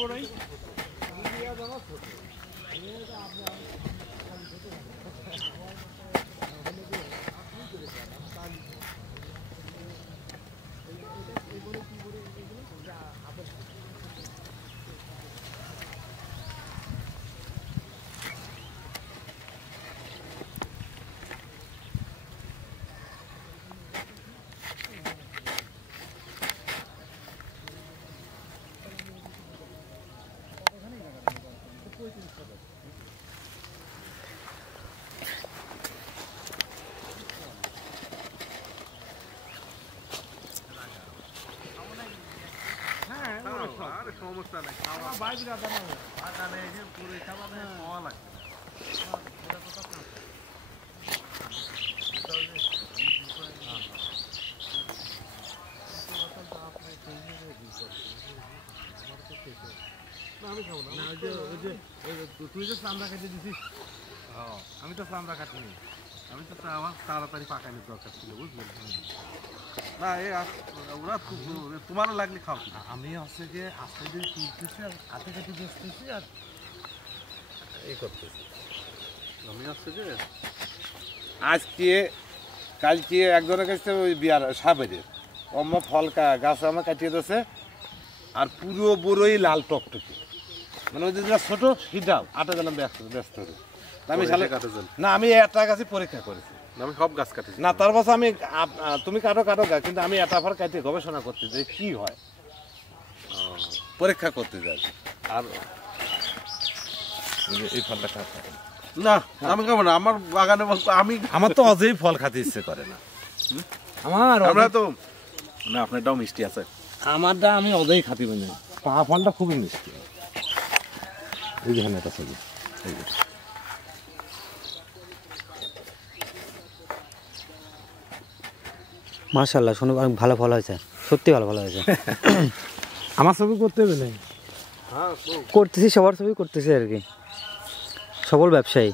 বড়ই সমস্যা নাই খাওয়া বাইরে বাগানে এসে পুরো খাবারে খাওয়া লাগবে আমি খাবো না তুই যে চামড়া কাটে দিছিস আমি তো চামড়া কাটিনি আমি তো আমার তাড়াতাড়ি পাকানোর দরকার ছিল বুঝলেন না ওরা তোমারও লাগলে খাও আমি হচ্ছে যে আস্তে দিয়ে তুলতেছি আর হাতে কাটি বসতেছি আর এই করতেছি আমি হচ্ছে যে আজকে কালকে একজনের কাছে ওই বিয়ার সাবেরের অম্মা ফল গাছ আমার কাটিয়ে দিয়েছে আর পুরো বড়ই লাল টকটকে মানে ওই যে ছোট হিটাও আটা গেলাম ব্যস্ত হয়ে আমি সালে না আমি একটা গাছে পরীক্ষা করেছি আমি সব গাছ কাটেছি না তার পাশে আমি তুমি কাটো গাছ কিন্তু আমি এটা ফার কাটিয়ে গবেষণা করতে যে কি হয় পরীক্ষা করতে যাই আর এই ফলটা খাতে না আমি খাবো না আমার বাগানে আমার তো অজেই ফল খেতে ইচ্ছে করে না আমরা তো না আপনারটাও মিষ্টি আছে আমারটা আমি অজেই খাতি মানে ফলটা খুবই মিষ্টি এই যেখানে একটা ছবি মাশাআল্লাহ শুনে অনেক ভালো ফল হয়েছে সত্যি ভালো ফল হয়েছে আমার ছবি করতে হবে না করতেছি সবার ছবি করতেছি আর কি সকল ব্যবসায়ী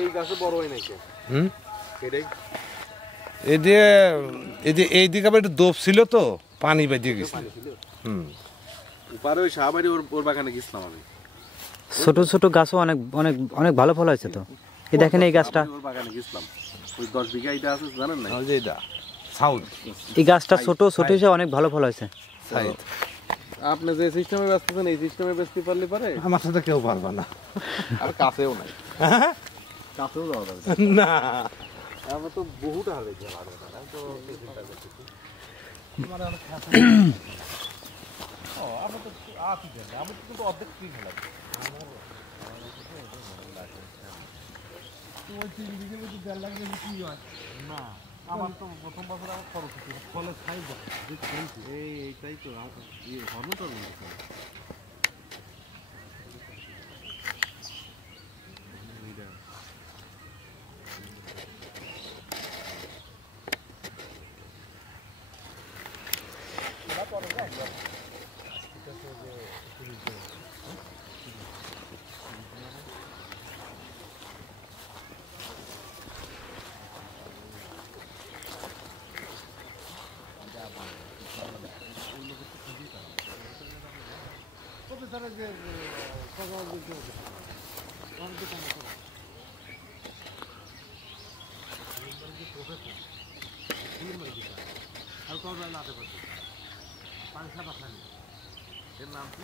এই গাছে বড় হয় নাকি এই দিকে আবার একটু দোপ ছিল তো পানি বেঁধে গেছিল ওই শাহবাড়ি ওর বাগানে গেছিলাম আমি ছোট ছোট গাছও অনেক অনেক অনেক ভালো ফল হয়েছে তো এই দেখেন এই গাছটা ওর বাগানে গেছিলাম ওই 10 বিঘা এটা আছে জানেন না যে এটা সাউথ এই গাছটা ছোট হিসেবে অনেক ভালো ফল হয়েছে আপনি যে সিস্টেমে ব্যস্ত আছেন এই সিস্টেমে ব্যস্ত পারলে পারে আমার সাথে কেউ পারবে না আর কাছেও নাই কাছেও যাওয়া যাবে না আমরা তো বহুত হারে গেলাম তো চিন্তা করতেছি মানে অনেক আমরা তো আপনি জানেন আমি তো কিন্তু অর্ধেক ফ্রি হলাম না আমার তো প্রথম বছর আমার খরচ হচ্ছে ফলের সাইজ এইটাই তো হর্নটা এর নাম কি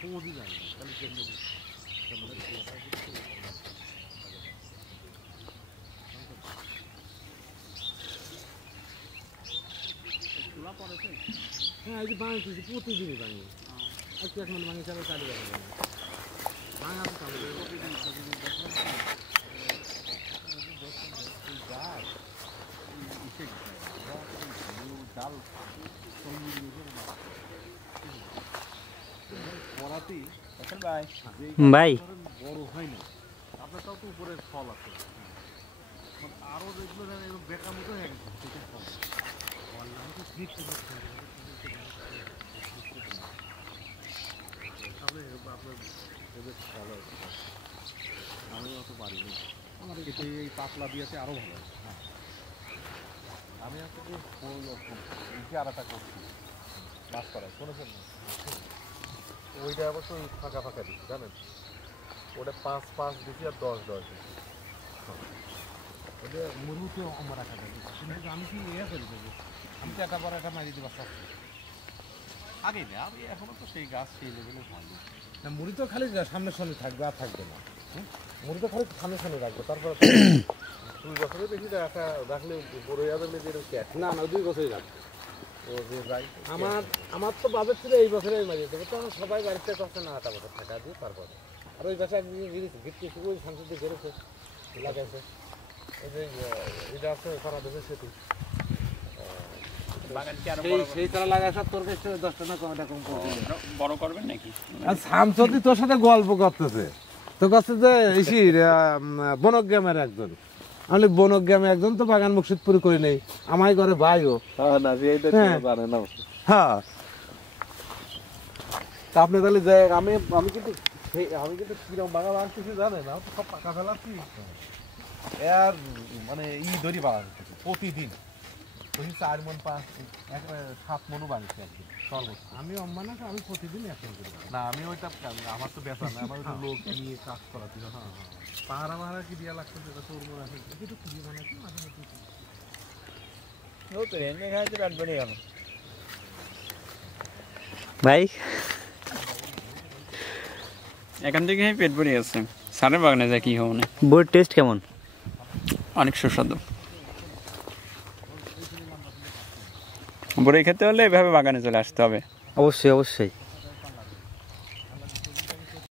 কুমুদি জানি হ্যাঁ এই যে ভাঙতেছি প্রতিদিনই ভাঙি আজকে এক মিনিট ভাঙি চালে চালিয়ে যাবে ভাঙা তো চালু প্রতিদিন ভাই বড় হয় না আপনার তাও তো উপরে ফল আছে আরো দেখবেন বেকার মতো হয়ে গেছে সেটা ফল তাহলে আপনার ভালো আমি অত পারিনি আমার কিন্তু এই পাতলা দিয়েছে আরো ভালো হয়। হ্যাঁ আমি আসলে চেয়ারাটা করছি মাছ করায় শুনেছেন না ওইটা অবশ্য ফাঁকা ফাঁকা দিচ্ছি জানেন ওটা 5 দিচ্ছি আর 10 দিচ্ছি ওটা মুরুতে আমার রাখা যাবে কিন্তু আমি কি ইয়ে করে দেবো আমি তো একটা পর একটা মারি দিবার চাচ্ছি আগে না আমি এখনো তো সেই গাছ সেই লেভেলে ভালো না মুড়ি তো খালি সামনে সামনে থাকবে আর থাকবে না মুড়ি তো খালি সামনে সামনে রাখবে তারপর 2 বছরের বেশি দেখা রাখলে বড় যাবে নিজের ক্যাট না না 2 বছরই রাখবে ও যে যাই আমার তো বাজেট ছিল এই বছরেই মারিয়ে দেবো তো সবাই বাড়িতে করছে না 8 বছর টাকা দিয়ে তারপর আর ওই গাছে একদিন গিয়েছে গিটকে ওই শান্তিতে গেড়েছে লাগাইছে এই যে এটা আছে সারা দেশে সেতু সেই তারা লাগাইছে তোর কাছে 10 টাকা কম এটা কম বড় করবেন নাকি? আর শামসদি তোর সাথে গল্প করতেছে তো কাছে যে ইসির বনগ্রামের একজন আমি বনগ্রামে একজন তো বাগান মুর্শিদপুর করে নেই আমায় ঘরে ভাইও না সেইটা হ্যাঁ। জানে না হ্যাঁ তা আপনি তাহলে যে আমি কিন্তু কিরম বাগান আনতেছি জানেন আমি তো সব পাকা ফেলাচ্ছি আর মানে দড়ি বাগান প্রতিদিন ওই 4 মন 7 মনও বানিয়েছি একদিন সর্বোচ্চ আমি অম্বানা আমি প্রতিদিন একজন করি না আমি ওইটা আমার তো বেচা না আমার তো লোক নিয়ে কাজ করা ছিল হ্যাঁ পাহারা মাহারা কি দিয়া লাগতো যেটা তোর মনে আছে একটু খুঁজে বানাচ্ছি মাঝে মাঝে তো এনে খাইতে পেট ভরে গেল। ভাই এখান থেকে পেট ভরে আছে সারের বাগানে যায় কি হবে না বইয়ের টেস্ট কেমন? অনেক সুস্বাদু। বড়ি খেতে হলে এভাবে বাগানে চলে আসতে হবে। অবশ্যই অবশ্যই।